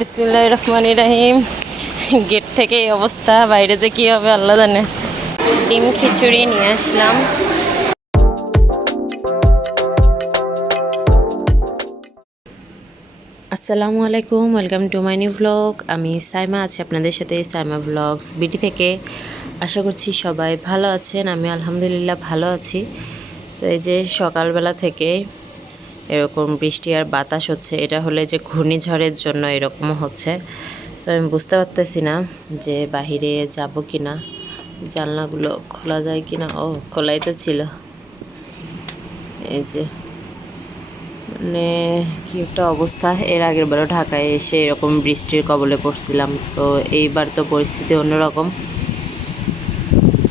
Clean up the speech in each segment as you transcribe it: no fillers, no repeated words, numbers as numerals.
বিসমিল্লাহির রহমানির রহিম। গেট থেকে এই অবস্থা, বাইরে যে কী হবে আল্লাহ জানে। ডিম খিচুড়ি নিয়ে আসলাম। আসসালামু আলাইকুম, welcome to my new blog. আমি সাইমা আছি আপনাদের সাথে, সাইমা ভ্লগস বিডি থেকে। আশা করছি সবাই ভালো আছেন। আমি আলহামদুলিল্লাহ ভালো আছি। তো এই যে সকালবেলা থেকে এরকম বৃষ্টি আর বাতাস হচ্ছে, এটা হলে যে ঘূর্ণিঝড়ের জন্য এরকম হচ্ছে। তো আমি বুঝতে পারতেছি না যে বাহিরে যাব কি না, জানলাগুলো খোলা যায় কি না। ও, খোলাই তো ছিল। এই যে মানে কি একটা অবস্থা। এর আগের বারও ঢাকায় এসে এরকম বৃষ্টির কবলে পড়ছিলাম, তো এইবার তো পরিস্থিতি অন্যরকম।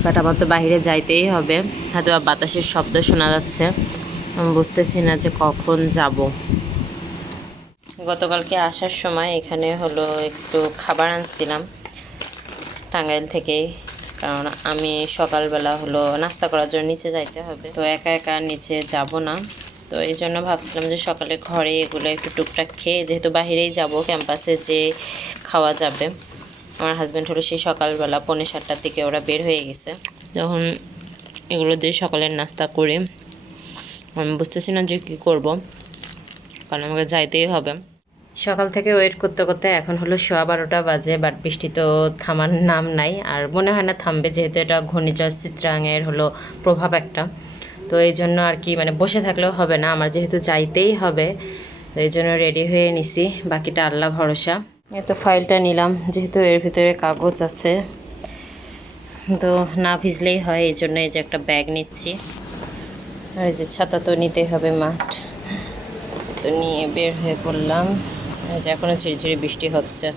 বাট আমার তো বাইরে যাইতেই হবে, হয়তো বাতাসের শব্দ শোনা যাচ্ছে। আমি বুঝতেছি না যে কখন যাব। গতকালকে আসার সময় এখানে হলো একটু খাবার আনছিলাম টাঙ্গাইল থেকেই, কারণ আমি সকালবেলা হলো নাস্তা করার জন্য নিচে যাইতে হবে, তো একা একা নিচে যাব না। তো এই জন্য ভাবছিলাম যে সকালে ঘরে এগুলো একটু টুকটাক খেয়ে, যেহেতু বাহিরেই যাব, ক্যাম্পাসে যে খাওয়া যাবে। আমার হাজব্যান্ড হলো সেই সকালবেলা 7:45টার দিকে ওরা বের হয়ে গেছে, তখন এগুলো দিয়ে সকালের নাস্তা করে আমি বুঝতেছি না যে কী করব, কারণ আমাকে যাইতেই হবে। সকাল থেকে ওয়েট করতে করতে এখন হলো 12:15 বাজে, বাট বৃষ্টি তো থামার নাম নাই, আর মনে হয় না থামবে, যেহেতু এটা ঘূর্ণিঝড় চিত্রাঙের হলো প্রভাব একটা। তো এই জন্য আর কি, মানে বসে থাকলেও হবে না, আমার যেহেতু যাইতেই হবে, তো এই জন্য রেডি হয়ে নিছি। বাকিটা আল্লাহ ভরসা। এই তো ফাইলটা নিলাম, যেহেতু এর ভিতরে কাগজ আছে, তো না ভিজলেই হয়, এই জন্য এই যে একটা ব্যাগ নিচ্ছি। আর এই যে ছাতা তো নিতেই হবে মাস্ট, তো নিয়ে বের হয়ে পড়লাম। যে এখনো ঝিরিঝিরি বৃষ্টি হচ্ছে।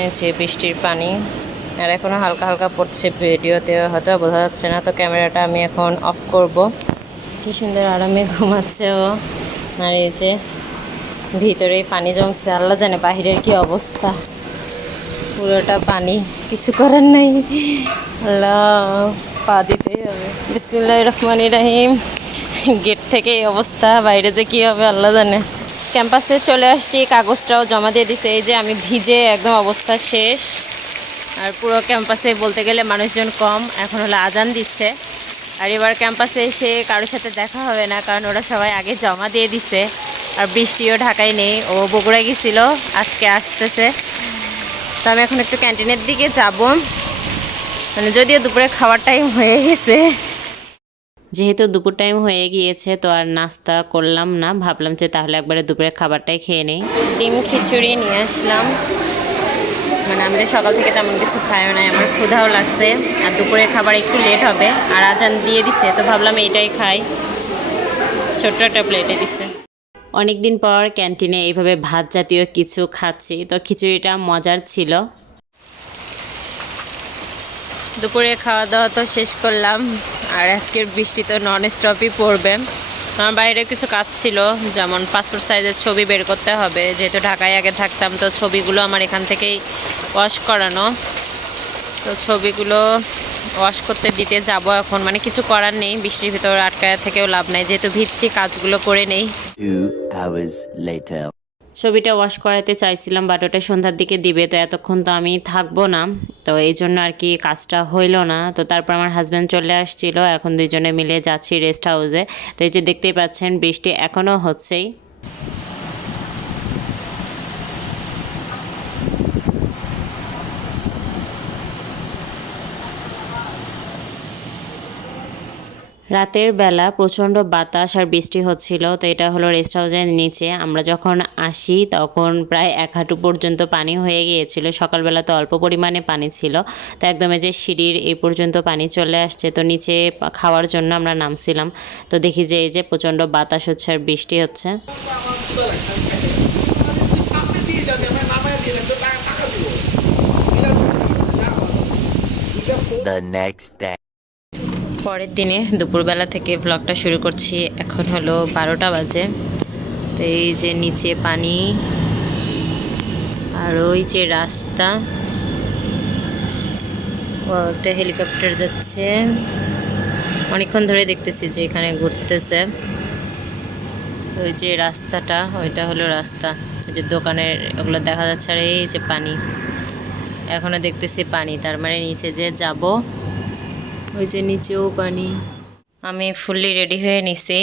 এই যে বৃষ্টির পানি, আর এখনো হালকা হালকা পড়ছে। ভিডিওতে হয়তো বোঝা যাচ্ছে না, তো ক্যামেরাটা আমি এখন অফ করব। কি সুন্দর আরামে ঘুমাচ্ছে ও। আর এই যে ভিতরে পানি জমছে, আল্লাহ জানে বাহিরের কি অবস্থা। পুরোটা পানি, কিছু করার নাই। আল্লাহ, পা দিতেই হবে। বিসমিল্লাহির রহমানির রহিম। গেট থেকে এই অবস্থা, বাইরে যে কী হবে আল্লাহ জানে। ক্যাম্পাসে চলে আসছি, কাগজটাও জমা দিয়ে দিছে। এই যে আমি ভিজে একদম অবস্থা শেষ। আর পুরো ক্যাম্পাসে বলতে গেলে মানুষজন কম, এখন হলো আজান দিচ্ছে। আর এবার ক্যাম্পাসে এসে কারোর সাথে দেখা হবে না, কারণ ওরা সবাই আগে জমা দিয়ে দিছে। আর বৃষ্টিও ঢাকায় নেই, ও বগুড়ায় গেছিল, আজকে আসতেছে। তো আমি এখন একটু ক্যান্টিনের দিকে যাব, মানে যদিও দুপুরে খাওয়ার টাইম হয়ে গেছে। যেহেতু দুপুর টাইম হয়ে গিয়েছে, তো আর নাস্তা করলাম না, ভাবলাম যে তাহলে একবারে দুপুরে খাবারটাই খেয়ে নেই। ডিম খিচুড়ি নিয়ে আসলাম, মানে আমাদের সকাল থেকে তেমন কিছু খায়ও নাই, আমার ক্ষুধাও লাগছে, আর দুপুরের খাবার একটু লেট হবে, আর আজান দিয়ে দিছে, তো ভাবলাম এইটাই খাই। ছোট্ট একটা প্লেটে দিছে। অনেকদিন পর ক্যান্টিনে এইভাবে ভাত জাতীয় কিছু খাচ্ছি, তো খিচুড়িটা মজার ছিল। দুপুরে খাওয়া দাওয়া তো শেষ করলাম, আর আজকের বৃষ্টি তো নন স্টপই পড়বে। আমার বাইরে কিছু কাজ ছিল, যেমন পাসপোর্ট সাইজের ছবি বের করতে হবে, যেহেতু ঢাকায় আগে থাকতাম, তো ছবিগুলো আমার এখান থেকেই ওয়াশ করানো। তো ছবিগুলো ওয়াশ করতে দিতে যাব এখন, মানে কিছু করার নেই, বৃষ্টির ভিতর আটকায় থেকেও লাভ নাই, যেহেতু ভিজছি, কাজগুলো করে নেই। 2 hours later. ছবিটা ওয়াশ করাতে চাইছিলাম, বাট ওটা সন্ধ্যার দিকে দিবে, তো এতক্ষণ তো আমি থাকবো না, তো এই জন্য আর কি কাজটা হইলো না। তো তারপর আমার হাজব্যান্ড চলে আসছিল, এখন দুইজনে মিলে যাচ্ছি রেস্ট হাউসে। তো এই যে দেখতেই পাচ্ছেন বৃষ্টি এখনও হচ্ছেই। রাতের বেলা প্রচণ্ড বাতাস আর বৃষ্টি হচ্ছিল, তো এটা হলো রেস্ট হাউসের নিচে। আমরা যখন আসি তখন প্রায় 1 হাঁটু পর্যন্ত পানি হয়ে গিয়েছিল, সকালবেলা তো অল্প পরিমাণে পানি ছিল, তো একদমই যে সিঁড়ির এই পর্যন্ত পানি চলে আসছে। তো নিচে খাওয়ার জন্য আমরা নামছিলাম, তো দেখি যে এই যে প্রচণ্ড বাতাস হচ্ছে আর বৃষ্টি হচ্ছে। The next day. পরের দিনে দুপুরবেলা থেকে ভ্লগটা শুরু করছি। এখন হলো 12টা বাজে, তো এই যে নিচে পানি, আর ওই যে রাস্তা, ও একটা হেলিকপ্টার যাচ্ছে, অনেকক্ষণ ধরে দেখতেছি যে এখানে ঘুরতেছে। তো ওই যে রাস্তাটা, ওইটা হলো রাস্তা, ওই যে দোকানের ওগুলো দেখা যাচ্ছে, আর এই যে পানি, এখনো দেখতেছি পানি, তার মানে নিচে যে যাব, ওই যে নিচেও পানি। আমি ফুললি রেডি হয়ে নিছি,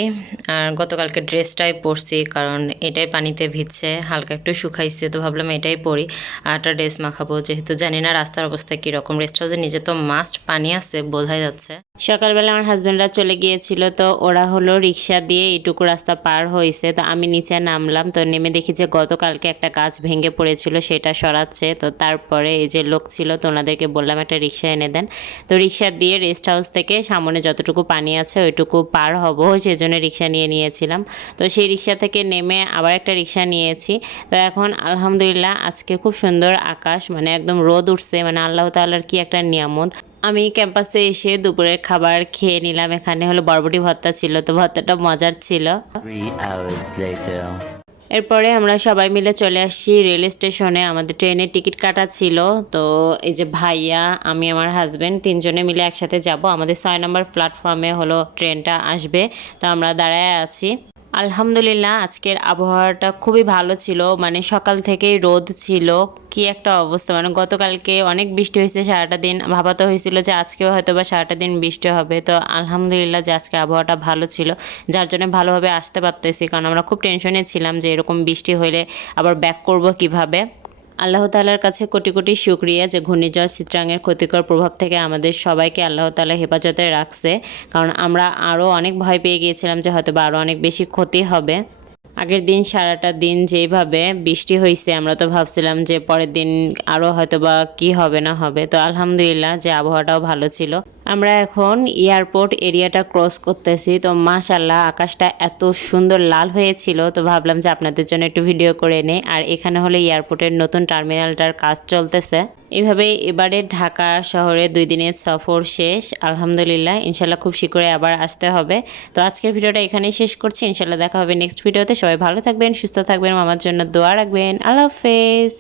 আর গতকালকে ড্রেসটাই পরছি কারণ এটাই পানিতে ভিজছে, হালকা একটু শুকাইছে, তো ভাবলাম এটাই পরি। আর একটা ড্রেস মাখাবো, যেহেতু জানি না রাস্তার অবস্থা কীরকম। রেস্ট হাউসে নিচে তো মাস্ট পানি আছে, বোঝাই যাচ্ছে। সকালবেলা আমার হাজব্যান্ডরা চলে গিয়েছিল, তো ওরা হলো রিক্সা দিয়ে এইটুকু রাস্তা পার হয়েছে, তো আমি নিচে নামলাম। তো নেমে দেখি যে গতকালকে একটা গাছ ভেঙে পড়েছিল, সেটা সরাচ্ছে। তো তারপরে এই যে লোক ছিল, তো ওনাদেরকে বললাম একটা রিক্সা এনে দেন। তো রিক্সা দিয়ে রেস্ট হাউস থেকে সামনে যতটুকু পানি আছে ওইটুকু পার হব, সেজন্য রিক্সা নিয়েছিলাম। তো সেই রিক্সা থেকে নেমে আবার একটা রিক্সা নিয়েছি। তো এখন আলহামদুলিল্লাহ আজকে খুব সুন্দর আকাশ, মানে একদম রোদ উঠছে, মানে আল্লাহ তাআলার কি একটা নিয়ামত। আমি ক্যাম্পাসে এসে দুপুরের খাবার খেয়ে নিলাম। এখানে হলো বরবটি ভর্তা ছিল, তো ভর্তাটা মজার ছিল। 3 hours later. এরপরে আমরা সবাই মিলে চলে আসছি রেল স্টেশনে। আমাদের ট্রেনের টিকিট কাটা ছিল। তো এই যে ভাইয়া, আমি, আমার হাজব্যান্ড, তিনজনে মিলে একসাথে যাব। আমাদের 6 নম্বর প্ল্যাটফর্মে হলো ট্রেনটা আসবে, তো আমরা দাঁড়ায় আছি। আলহামদুলিল্লাহ আজকের আবহাওয়াটা খুবই ভালো ছিল, মানে সকাল থেকেই রোদ ছিল, কি একটা অবস্থা। মানে গতকালকে অনেক বৃষ্টি হয়েছে সারাটা দিন, ভাবাতে হয়েছিল যে আজকেও হয়তো বা সারাটা দিন বৃষ্টি হবে। তো আলহামদুলিল্লাহ যে আজকের আবহাওয়াটা ভালো ছিল, যার জন্য ভালোভাবে আসতে পারতেছি, কারণ আমরা খুব টেনশনে ছিলাম যে এরকম বৃষ্টি হলে আবার ব্যাক করব কিভাবে। আল্লাহ তাআলার কাছে কোটি কোটি শুকরিয়া যে ঘূর্ণিঝড় চিত্রাঙের ক্ষতিকর প্রভাব থেকে আমাদের সবাইকে আল্লাহ তাআলা হেফাজতে রাখছে, কারণ আমরা আরও অনেক ভয় পেয়ে গিয়েছিলাম যে হয়তো বা আরও অনেক বেশি ক্ষতি হবে। আগের দিন সারাটা দিন যেইভাবে বৃষ্টি হয়েছে, আমরা তো ভাবছিলাম যে পরের দিন আরও হয়তো বা কী হবে না হবে। তো আলহামদুলিল্লাহ যে আবহাওয়াটাও ভালো ছিল। আমরা এখন এয়ারপোর্ট এরিয়াটা ক্রস করতেছি, তো মাশাআল্লাহ আকাশটা এত সুন্দর লাল হয়েছিল, তো ভাবলাম যে আপনাদের জন্য একটু ভিডিও করে নেই। আর এখানে হলো এয়ারপোর্টের নতুন টার্মিনালটার কাজ চলতেছে। এইভাবে এবারে ঢাকা শহরে 2 দিনের সফর শেষ আলহামদুলিল্লাহ। ইনশাল্লাহ খুব শীঘ্রই আবার আসতে হবে। তো আজকের ভিডিওটা এখানেই শেষ করছি, ইনশাল্লাহ দেখা হবে নেক্সট ভিডিওতে। সবাই ভালো থাকবেন, সুস্থ থাকবেন, আমার জন্য দোয়া রাখবেন। আল্লাহ হাফেজ।